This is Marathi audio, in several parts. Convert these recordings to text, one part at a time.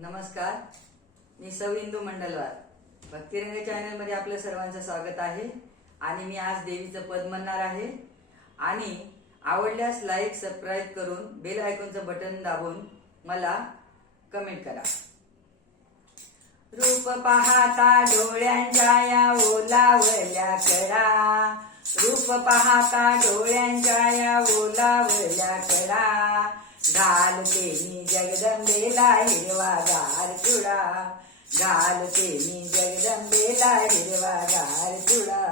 नमस्कार, मी सौ इंदू मंडलवार. भक्तिरंग चॅनल मध्ये आपल्या सर्वांचं स्वागत आहे. आणि मी आज देवीचं पद म्हणणार आहे. आणि आवडल्यास लाईक सबस्क्राईब करून बेल आयकॉनचं बटन दाबून मला कमेंट करा. रूप पाहता डोळ्यांच्या या ओलावल्या करा, रूप पाहता डोळ्यांच्या या ओलावल्या करा, घालते मी जगदंबेला हिरवागार चुडा, घालते मी जगदंबेला हिरवागार चुडा.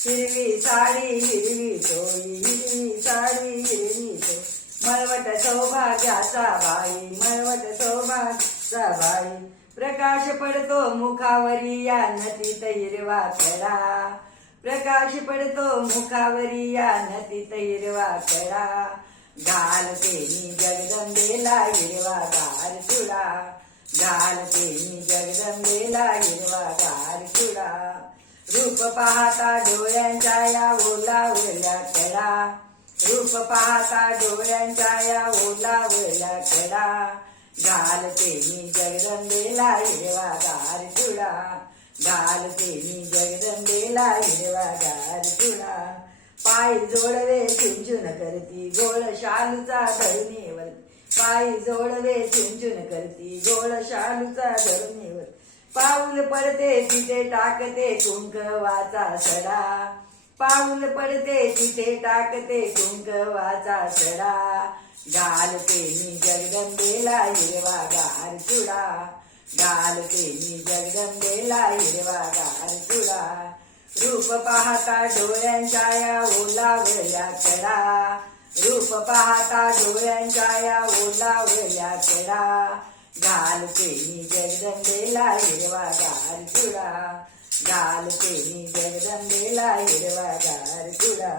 हिरवी साडी हिरवी चोळी, हिरवी साडी हिरवी चोळी, मळवट सौभाग्याचा बाई, मळवट सौभाग्याचा बाई. प्रकाश पडतो मुखावरी या नतीत हिरवा खडा, प्रकाश पडतो मुखावरी या नतीत हिरवा खडा, घालते मी जगदंबेला हिरवागार चुडा, घालते मी जगदंबेला हिरवागार चुडा. रूप पाहता डोळ्यांच्या या ओलावल्या कडा, रूप पाहता डोळ्यांच्या या ओलावल्या कडा, घालते मी जगदंबेला हिरवागार चुडा, घालते मी जगदंबेला हिरवागार चुडा. पाय जोडवे चुंचुन करती गोळ शालूचा धरुणीवर, पाय जोडवे चुंचुन करती गोळ शालूचा धरुणीवर, पाऊल पडते तिथे टाकते कुंकवाचा सडा, पाऊल पडते तिथे टाकते कुंकवाचा सडा, घालते मी जगदंबेला हिरवागार चुडा, घालते मी जगदंबेला हिरवागार चुडा. रूप पाहता डोळ्यांच्या या ओलावल्या कडा, रूप पाहता डोळ्यांच्या या ओलावल्या कडा, घालते मी जगदंबेला हिरवागार चुडा, घालते मी जगदंबेला हिरवागार चुडा.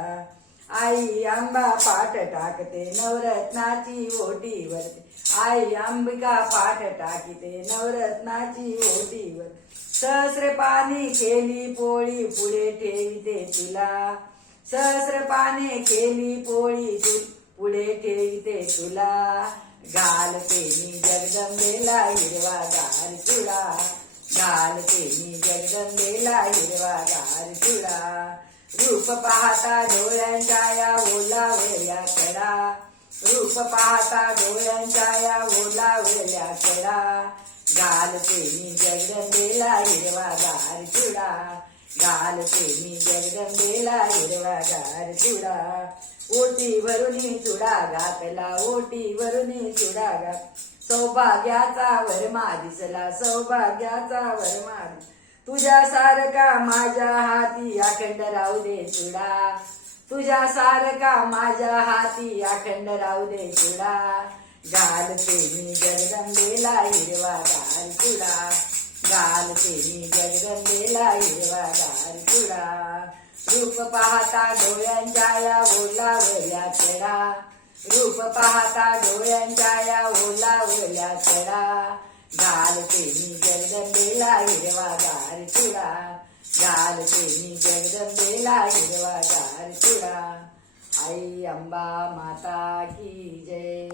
आई अंबा पाठ टाकते नवरत्नाची ओटीवरती, आई अंबिका पाठ टाकते नवरत्नाची ओटीवर, सहस्र पाने केली पोळी पुढे ठेविते तुला, सहस्र पाने केली पोळी पुढे ठेविते तुला, घालते मी जगदंबेला हिरवागार चुडा, घालते मी जगदंबेला हिरवागार चुडा. रूप पाहता डोळ्यांच्या या ओलावल्या कडा, रूप पाहता डोळ्यांच्या या ओलावल्या कडा, घालते मी जगदंबेला हिरवागार चुडा, घालते मी जगदंबेला हिरवागार चुडा. ओटी भरुनी चुडा घातला, ओटी भरुनी चुडा घात, सौभाग्याचा वरमा दिसला, सौभाग्याचा वरमा दिसला, तुझ्या सारखा माझ्या हाती अखंड राहू दे चुडा, तुझ्या सारखा माझ्या हाती अखंड राहू दे चुडा, घालते मी जगदंबेला हिरवागार चुडा, घालते मी जगदंबेला हिरवागार चुडा. रूप पाहता डोळ्यांच्या या ओलावल्या कडा, रूप पाहता डोळ्यांच्या या ओलावल्या कडा, घालते मी जगदंबेला हिरवागार चुडा, घालते मी जगदंबेला हिरवागार चुडा. आई अंबा माता की जय.